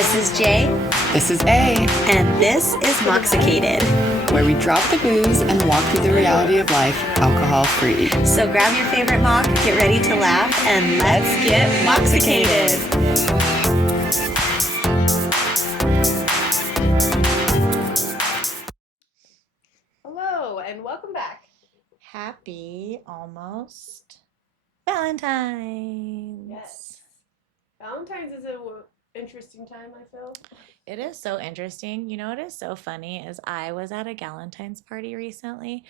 This is Jay. This is A, And this is Moxicated. where we drop the booze and walk through the reality of life alcohol-free. So grab your favorite mock, get ready to laugh, and let's get Moxicated. Hello, and welcome back. Happy almost Valentine's. Yes. Valentine's is an interesting time, I feel. It is so interesting. You know what is so funny is I was at a Valentine's party recently,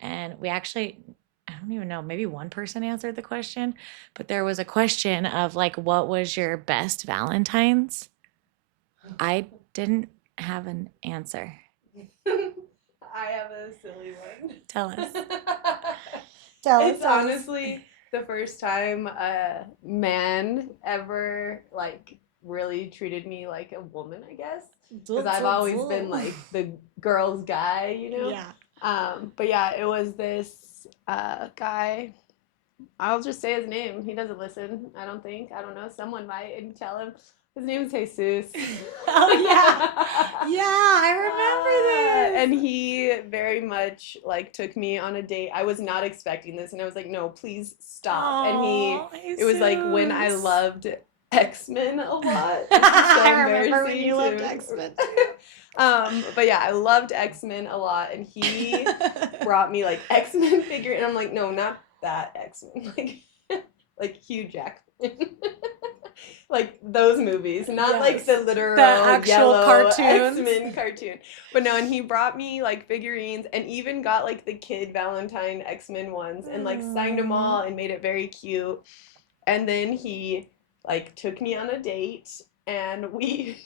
and we actually, I don't even know, maybe one person answered the question, but there was a question of like, what was your best Valentine's? I didn't have an answer. I have a silly one. Tell us. It's honestly the first time a man ever really treated me like a woman, I guess. Because I've always been like the girl's guy, you know? Yeah. But yeah, it was this guy. I'll just say his name. He doesn't listen, I don't think. I don't know. Someone might and tell him. His name is Jesus. Oh, yeah. Yeah, I remember this. And he very much took me on a date. I was not expecting this, and I was like, no, please stop. Aw, And it was like when I Jesus. loved X-Men a lot. I remember when you loved X-Men. But yeah, I loved X-Men a lot, and he brought me X-Men figure, and I'm like, no, not that X-Men, like Hugh Jackman. Like those movies, not Yes. the literal The actual yellow cartoons. X-Men cartoon. But no, and he brought me figurines and even got the kid Valentine X-Men ones and signed them all and made it very cute. And then he took me on a date, and he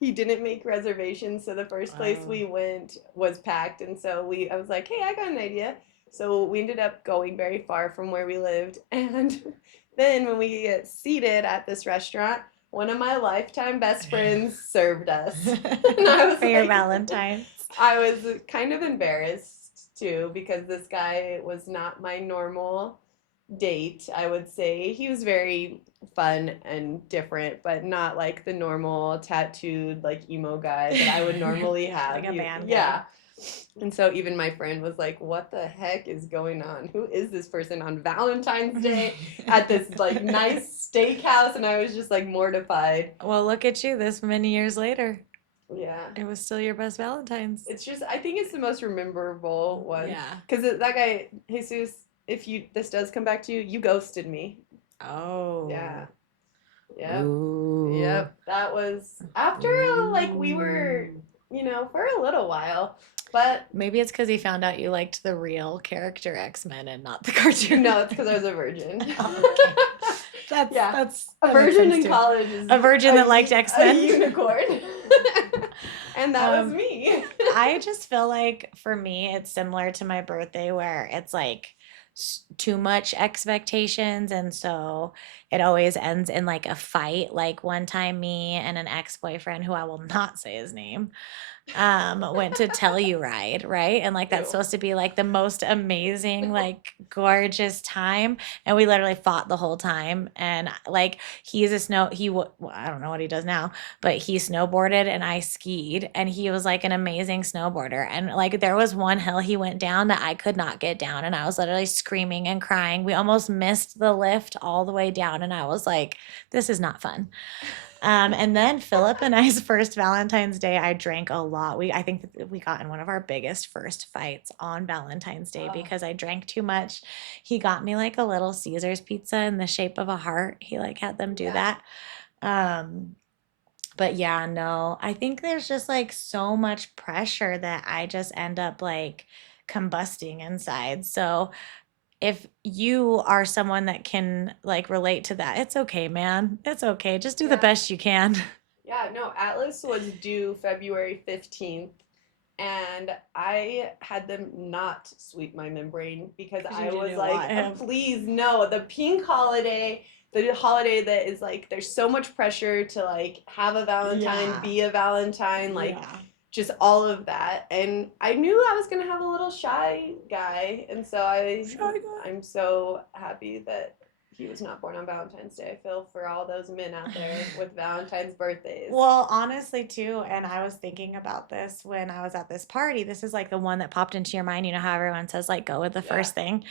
didn't make reservations, so the first place we went was packed, and so I was like, hey, I got an idea. So we ended up going very far from where we lived, and then when we get seated at this restaurant, one of my lifetime best friends served us. And I was For your Valentine's. I was kind of embarrassed too, because this guy was not my normal date, I would say. He was very fun and different, but not the normal tattooed emo guy that I would normally have. Like a band Yeah. guy. And so even my friend was like, what the heck is going on? Who is this person on Valentine's Day at this nice steakhouse? And I was just mortified. Well, look at you this many years later. Yeah. It was still your best Valentine's. It's just, I think it's the most memorable one. Yeah. Because that guy, Jesus, if this does come back to you, you ghosted me. Oh. Yeah. Yep. Ooh. Yep. That was after we were, for a little while. But maybe it's because he found out you liked the real character X-Men and not the cartoon. No, it's because I was a virgin. Okay. That's a virgin in college is a virgin that liked X-Men. A unicorn. And that was me. I just feel like for me it's similar to my birthday where it's too much expectations, and so it always ends in a fight. One time me and an ex-boyfriend, who I will not say his name, went to Telluride, right? And that's supposed to be the most amazing, gorgeous time, and we literally fought the whole time. And he's well, I don't know what he does now, but he snowboarded and I skied, and he was an amazing snowboarder. And there was one hill he went down that I could not get down, and I was literally screaming and crying. We almost missed the lift all the way down, and I was like, this is not fun. And then Philip and I's first Valentine's Day, I drank a lot. I think that we got in one of our biggest first fights on Valentine's Day because I drank too much. He got me a little Caesar's pizza in the shape of a heart. He had them do that. But yeah, no, I think there's just so much pressure that I just end up combusting inside. So if you are someone that can relate to that, it's okay, man. It's okay. Just do the best you can. Yeah, no, Atlas was due February 15th, and I had them not sweep my membrane because I was please, no, the pink holiday, the holiday that is there's so much pressure to have a Valentine, be a Valentine, just all of that. And I knew I was gonna have a little shy guy, and so I'm so happy that he was not born on Valentine's Day. I feel for all those men out there with Valentine's birthdays. Well, honestly, too, and I was thinking about this when I was at this party. This is like the one that popped into your mind. You know how everyone says, like, go with the Yeah. first thing?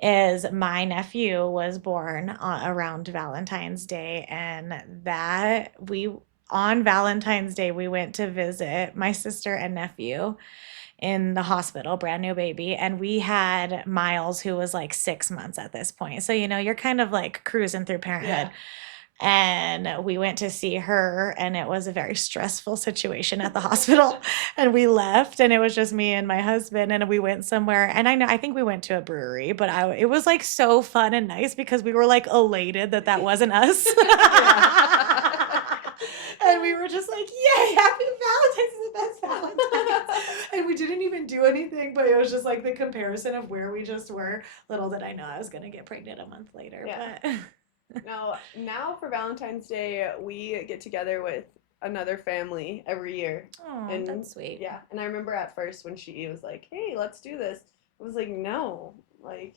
Is my nephew was born around Valentine's Day, and on Valentine's Day, we went to visit my sister and nephew in the hospital, brand new baby. And we had Miles, who was like 6 months at this point. So, you're kind of like cruising through parenthood. Yeah. And we went to see her, and it was a very stressful situation at the hospital. And we left, and it was just me and my husband, and we went somewhere. And I think we went to a brewery, but it was like so fun and nice because we were like elated that wasn't us. And we were just like, yay, happy Valentine's is the best Valentine's. And we didn't even do anything, but it was just like the comparison of where we just were. Little did I know I was going to get pregnant a month later. Yeah. But Now for Valentine's Day, we get together with another family every year. Oh, And that's sweet. Yeah, and I remember at first when she was like, "Hey, let's do this," I was like, "No, like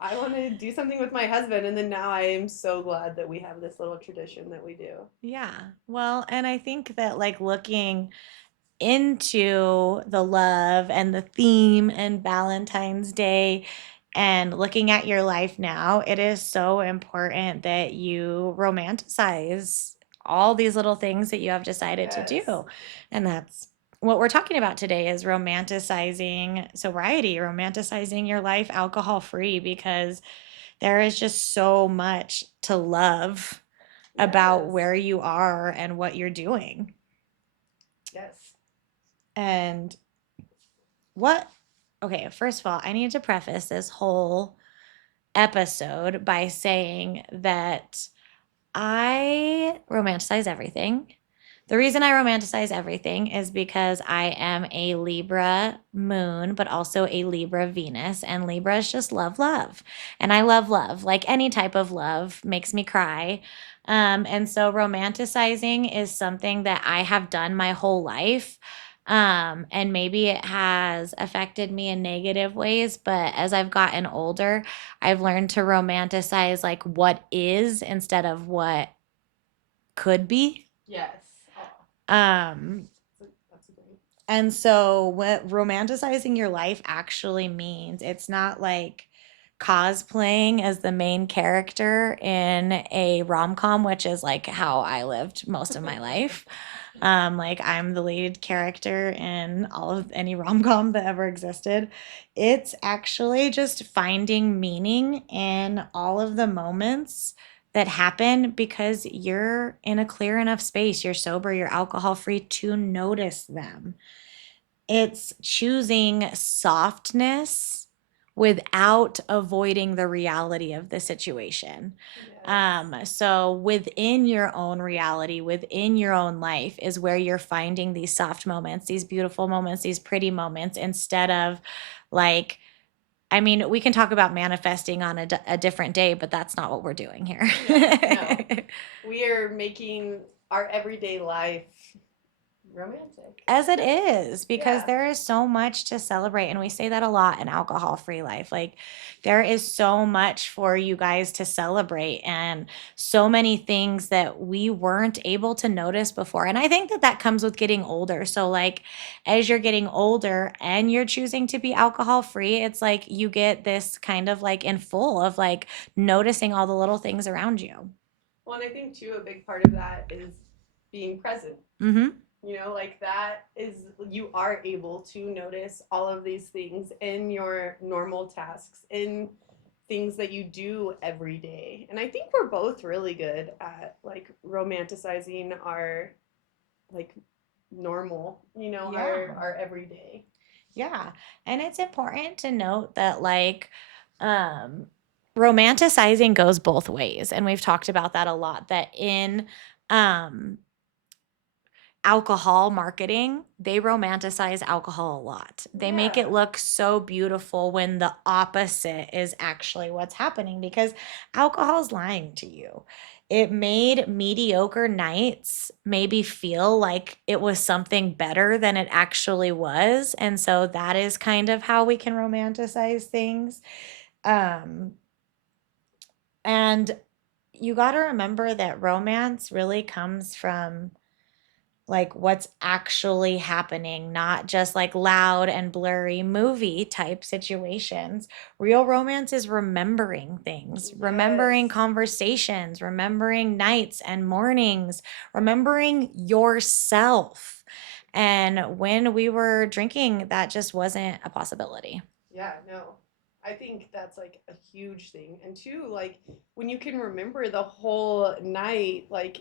I want to do something with my husband." And then now I am so glad that we have this little tradition that we do. Yeah. Well, and I think that like looking into the love and the theme and Valentine's Day and looking at your life now, it is so important that you romanticize all these little things that you have decided to Yes. do. And that's what we're talking about today is romanticizing sobriety, romanticizing your life alcohol free, because there is just so much to love about Yes. where you are and what you're doing. Yes. And okay, first of all, I need to preface this whole episode by saying that I romanticize everything. The reason I romanticize everything is because I am a Libra moon, but also a Libra Venus, and Libra is just love, love. And I love love. Like any type of love makes me cry. And so romanticizing is something that I have done my whole life. And maybe it has affected me in negative ways, but as I've gotten older, I've learned to romanticize like what is instead of what could be. Yes. That's great. And so what romanticizing your life actually means, it's not like cosplaying as the main character in a rom-com, which is like how I lived most of my life. Like I'm the lead character in all of any rom-com that ever existed. It's actually just finding meaning in all of the moments that happen because you're in a clear enough space, you're sober, you're alcohol free to notice them. It's choosing softness without avoiding the reality of the situation. Yes. So within your own reality, within your own life is where you're finding these soft moments, these beautiful moments, these pretty moments, instead of like, I mean, we can talk about manifesting on a different day, but that's not what we're doing here. Yeah, no. We are making our everyday life romantic. As it is, because Yeah. there is so much to celebrate. And we say that a lot in alcohol free life. Like, there is so much for you guys to celebrate and so many things that we weren't able to notice before. And I think that that comes with getting older. So, like, as you're getting older and you're choosing to be alcohol free, it's like you get this kind of like in full of like noticing all the little things around you. Well, and I think too a big part of that is being present. Mm-hmm. You know, like that is you are able to notice all of these things in your normal tasks, in things that you do every day. And I think we're both really good at like romanticizing our like normal, you know, Yeah. our everyday. Yeah. And it's important to note that like romanticizing goes both ways. And we've talked about that a lot, that in um alcohol marketing, they romanticize alcohol a lot. They make it Yeah. look so beautiful when the opposite is actually what's happening, because alcohol's lying to you. It made mediocre nights maybe feel like it was something better than it actually was. And so that is kind of how we can romanticize things. And you got to remember that romance really comes from like what's actually happening, not just like loud and blurry movie type situations. Real romance is remembering things, remembering Yes. conversations, remembering nights and mornings, remembering yourself. And when we were drinking, that just wasn't a possibility. Yeah, no. I think that's like a huge thing. And two, like when you can remember the whole night, like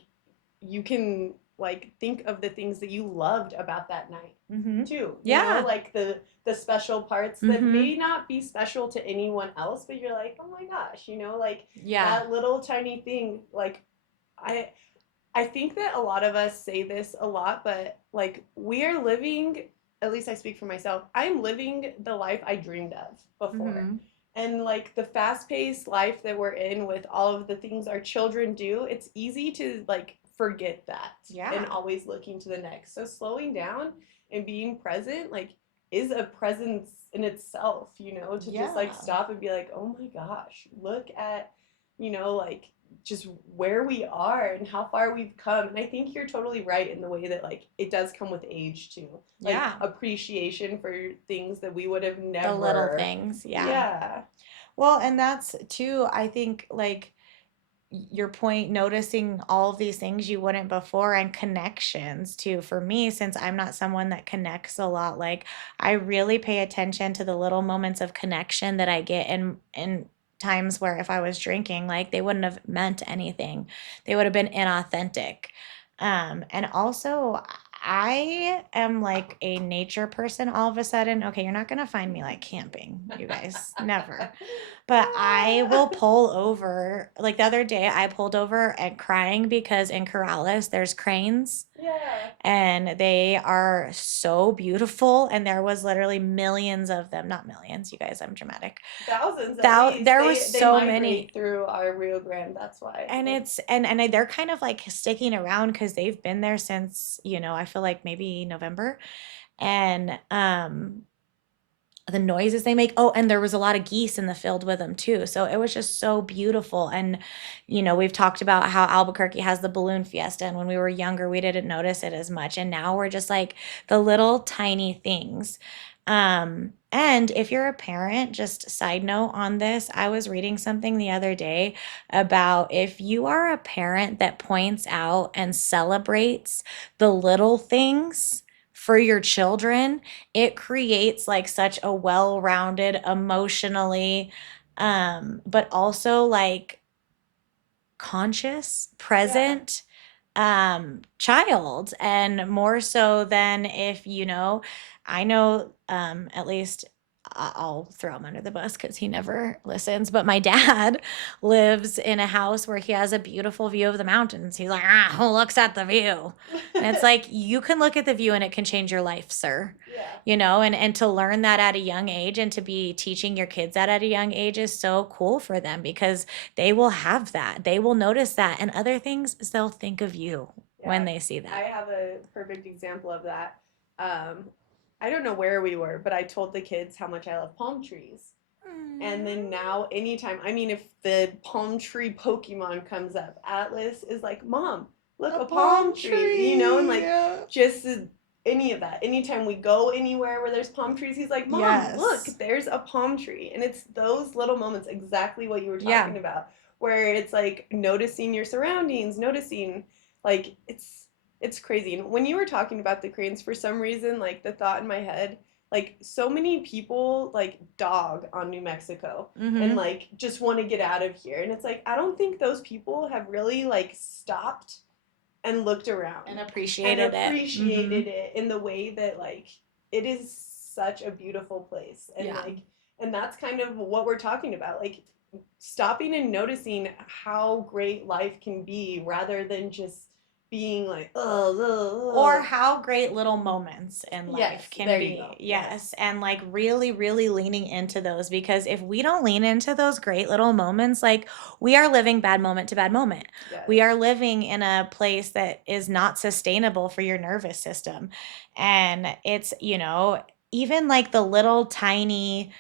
you can like think of the things that you loved about that night Mm-hmm. too. You know, Yeah. like the special parts that Mm-hmm. may not be special to anyone else, but you're like, "Oh my gosh," you know, like Yeah. that little tiny thing like I I think that a lot of us say this a lot, but like we are living, at least I speak for myself, I'm living the life I dreamed of before. Mm-hmm. And like the fast paced life that we're in with all of the things our children do, it's easy to like forget that and Yeah. always looking to the next. So slowing down and being present, like, is a presence in itself, you know, to just like Yeah. stop and be like, oh my gosh, look at, you know, like just where we are and how far we've come. And I think you're totally right in the way that like it does come with age too. Like Yeah. appreciation for things that we would have The little never. things. Yeah. Yeah. Well, and that's too, I think, like your point, noticing all of these things you wouldn't before and connections too. For me, since I'm not someone that connects a lot, like I really pay attention to the little moments of connection that I get in times where if I was drinking, like they wouldn't have meant anything. They would have been inauthentic. And also I am like a nature person all of a sudden. Okay, you're not gonna find me like camping, you guys. Never. But I will pull over. Like the other day, I pulled over and crying because in Corrales there's cranes Yeah. and they are so beautiful. And there was literally millions of them. Not millions, you guys, I'm dramatic. Thousands at least. There was They so many. migrate through our Rio Grande, that's why. And Like, it's and they're kind of like sticking around because they've been there since, I feel like maybe November. And the noises they make. Oh, and there was a lot of geese in the field with them too. So it was just so beautiful. And, we've talked about how Albuquerque has the balloon fiesta. And when we were younger, we didn't notice it as much. And now we're just like the little tiny things. And if you're a parent, just side note on this, I was reading something the other day about if you are a parent that points out and celebrates the little things for your children, it creates like such a well-rounded emotionally but also like conscious yeah. present child, and more so than if I know at least I'll throw him under the bus because he never listens, but my dad lives in a house where he has a beautiful view of the mountains. He's like, who looks at the view? And it's like, you can look at the view and it can change your life, sir. Yeah. And to learn that at a young age and to be teaching your kids that at a young age is so cool for them because they will have that. They will notice that. And other things is they'll think of you when Yeah. they see I that. have a perfect example of that. Um, I don't know where we were, but I told the kids how much I love palm trees. And then now, anytime, I mean, if the palm tree Pokemon comes up, Atlas is like, Mom, look, a palm tree, you know, and like Yeah. just any of that. Anytime we go anywhere where there's palm trees, he's like, Mom, look, Yes. there's a palm tree. And it's those little moments, exactly what you were Yeah. talking about, where it's like noticing your surroundings, noticing, like, it's crazy. And when you were talking about the cranes, for some reason, like the thought in my head, like so many people like dog on New Mexico and Mm-hmm. like just want to get out of here. And it's like I don't think those people have really like stopped and looked around And and appreciated it. Mm-hmm. appreciated it in the way that like it is such a beautiful place. And Yeah. like and that's kind of what we're talking about. Like stopping and noticing how great life can be rather than just being like, Or how great little moments in life Yes, can there you be. go. Yes. And like really, really leaning into those because if we don't lean into those great little moments, like we are living bad moment to bad moment. Yes. We are living in a place that is not sustainable for your nervous system. And it's, even like the little tiny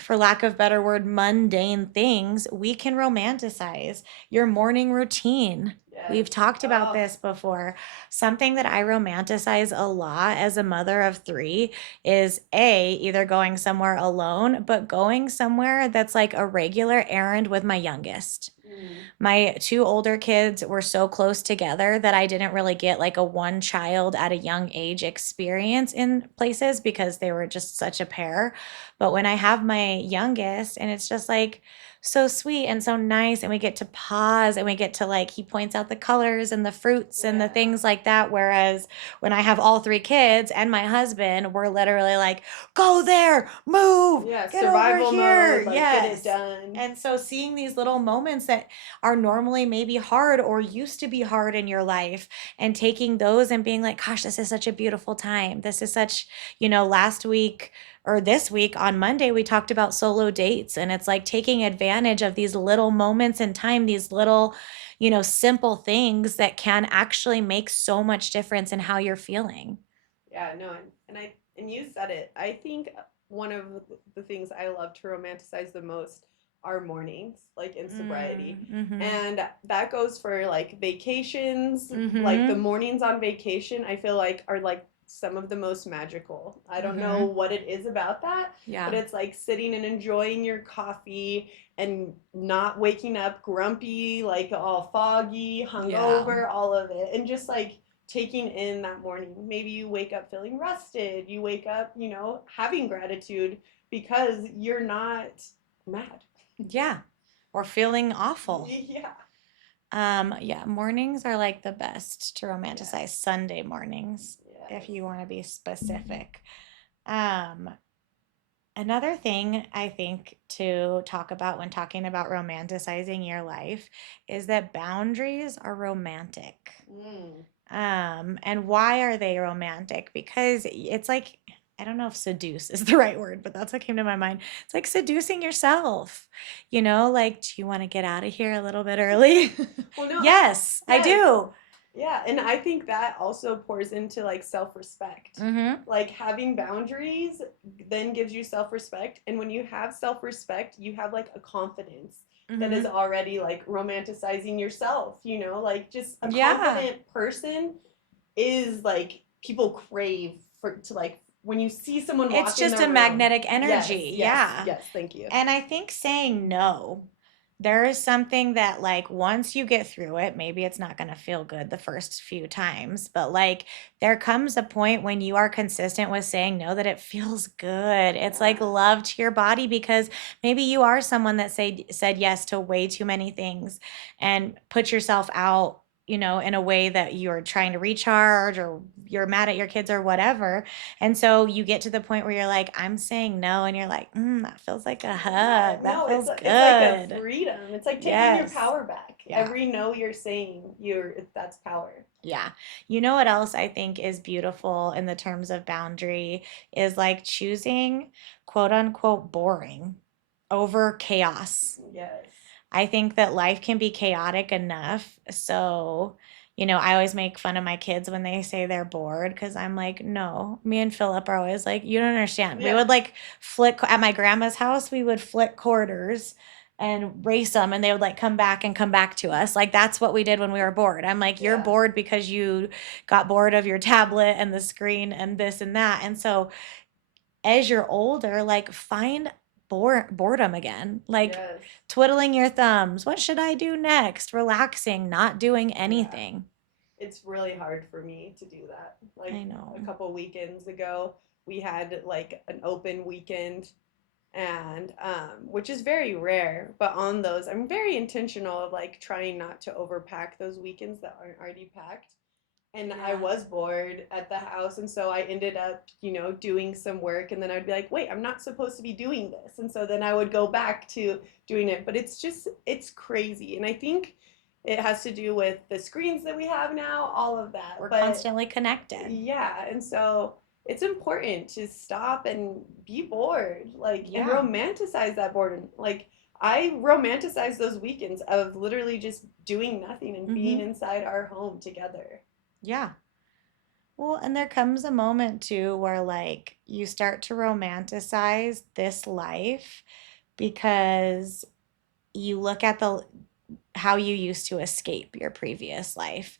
for lack of better word, mundane things, we can romanticize your morning routine. Yes. We've talked about Oh, this before. Something that I romanticize a lot as a mother of three is either going somewhere alone, but going somewhere that's like a regular errand with my youngest. mm, My two older kids were so close together that I didn't really get like a one child at a young age experience in places because they were just such a pair. But when I have my youngest and it's just like so sweet and so nice, and we get to pause and we get to like, he points out the colors and the fruits and the yeah. things like that. Whereas when I have all three kids and my husband, we're literally like, go there, move, Yeah, get over survival here. mode, like get it Yes. done. And so seeing these little moments that are normally maybe hard or used to be hard in your life, and taking those and being like, gosh, this is such a beautiful time. This is such, last week or this week on Monday, we talked about solo dates. And it's like taking advantage of these little moments in time, these little, simple things that can actually make so much difference in how you're feeling. Yeah, no, and you said it. I think one of the things I love to romanticize the most are mornings, like in sobriety. Mm-hmm. And that goes for like vacations, like the Mm-hmm. mornings on vacation, I feel like are like some of the most magical. I don't know Mm-hmm. what it is about that, but Yeah. it's like sitting and enjoying your coffee and not waking up grumpy, like all foggy, Yeah. hungover, all of it. And just like taking in that morning. Maybe you wake up feeling rested. You wake up, having gratitude because you're not mad. Yeah. Or feeling awful. Yeah. Yeah, mornings are like the best to Yes. romanticize. Sunday mornings, if Yes. you want to be specific. Um, Another thing I think to talk about when talking about romanticizing your life is that boundaries are romantic. Mm. And why are they romantic? Because it's like, I don't know if seduce is the right word, but that's what came to my mind. It's like seducing yourself, like, do you want to get out of here a little bit early? Well, no, Yes, I yes. do. Yeah, and I think that also pours into like self-respect. Mm-hmm. Like having boundaries then gives you self-respect, and when you have self-respect, you have like a confidence that is Mm-hmm. already like romanticizing yourself, like just a Yeah. confident person is like people crave for to like when you see someone It's walk in just the a room. magnetic Yes, energy. yes, Yeah. yes, thank you. And I think saying no, there is something that, like, once you get through it, maybe it's not going to feel good the first few times, but like, there comes a point when you are consistent with saying no that it feels good. It's like Yeah. love to your body because maybe you are someone that said yes to way too many things and put yourself out. In a way that you're trying to recharge or you're mad at your kids or whatever. And so you get to the point where you're like, I'm saying no. And you're like, that feels like a Yeah, hug. That no, feels it's like a good. freedom. It's like taking your Yes. power back. Yeah. Every no you're saying, that's power. Yeah. You know what else I think is beautiful in the terms of boundary is like choosing quote unquote boring over chaos. Yes. I think that life can be chaotic enough. So, I always make fun of my kids when they say they're bored because I'm like, no, me and Philip are always like, you don't understand. We Yeah. would like flick at my grandma's house, we would flick quarters and race them and they would like come back and come back to us. Like that's what we did when we were bored. I'm like, you're Yeah. bored because you got bored of your tablet and the screen and this and that. And so as you're older, like find boredom again, like Yes. twiddling your thumbs. What should I do next? Relaxing, not doing Yeah. anything. It's really hard for me to do that. I Like know. a couple weekends ago, we had like an open weekend and which is very rare, but on those I'm very intentional of like trying not to overpack those weekends that aren't already packed. And I Yeah. was bored at the house, and so I ended up, doing some work, and then I'd be like, wait, I'm not supposed to be doing this. And so then I would go back to doing it, but it's crazy. And I think it has to do with the screens that we have now, all of that. We're But constantly connected. yeah, and so it's important to stop and be bored, like, and Yeah. romanticize that boredom. Like, I romanticize those weekends of literally just doing nothing and being Mm-hmm. inside our home together. Yeah. Well, and there comes a moment too where like you start to romanticize this life because you look at the how you used to escape your previous life.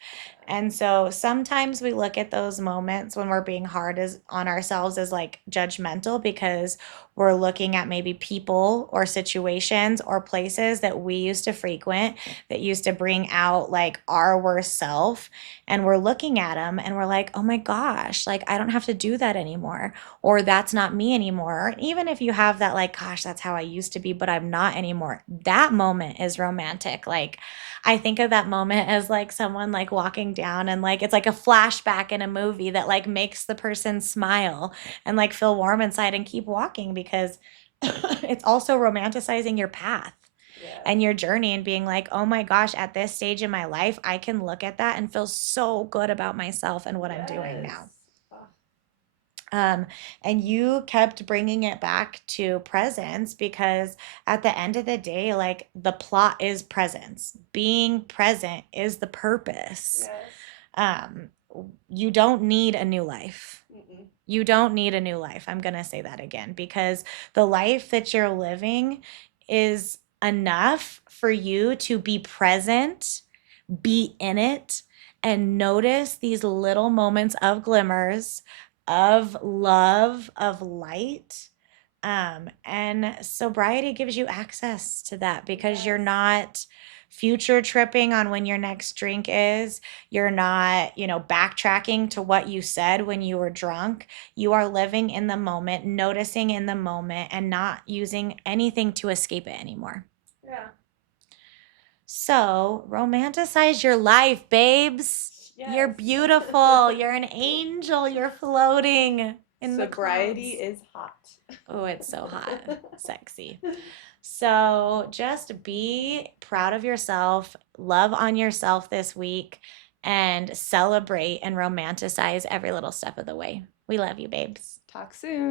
And so sometimes we look at those moments when we're being hard as on ourselves as like judgmental because we're looking at maybe people or situations or places that we used to frequent that used to bring out like our worst self, and we're looking at them and we're like, "Oh my gosh, like I don't have to do that anymore." Or that's not me anymore. Even if you have that like, "Gosh, that's how I used to be, but I'm not anymore." That moment is romantic. Like I think of that moment as like someone like walking down and like it's like a flashback in a movie that like makes the person smile and like feel warm inside and keep walking because it's also romanticizing your path Yes. and your journey and being like, "Oh my gosh, at this stage in my life, I can look at that and feel so good about myself and what I'm doing Yes. now." Oh, Um, and you kept bringing it back to presence because at the end of the day, like the plot is presence. Being present is the purpose. yes. Um, you don't need a new life. Mm-mm. You don't need a new life. I'm going to say that again because the life that you're living is enough for you to be present, be in it, and notice these little moments of glimmers, of love, of light. And sobriety gives you access to that because you're Yes. not future tripping on when your next drink is. You're not, backtracking to what you said when you were drunk. You are living in the moment, noticing in the moment, and not using anything to escape it anymore. Yeah. So, romanticize your life, babes. You're Yes. beautiful. You're an angel. You're floating in the Sobriety clouds. is hot. Oh, it's so hot. Sexy. So, just be proud of yourself, love on yourself this week, and celebrate and romanticize every little step of the way. We love you, babes. Talk soon.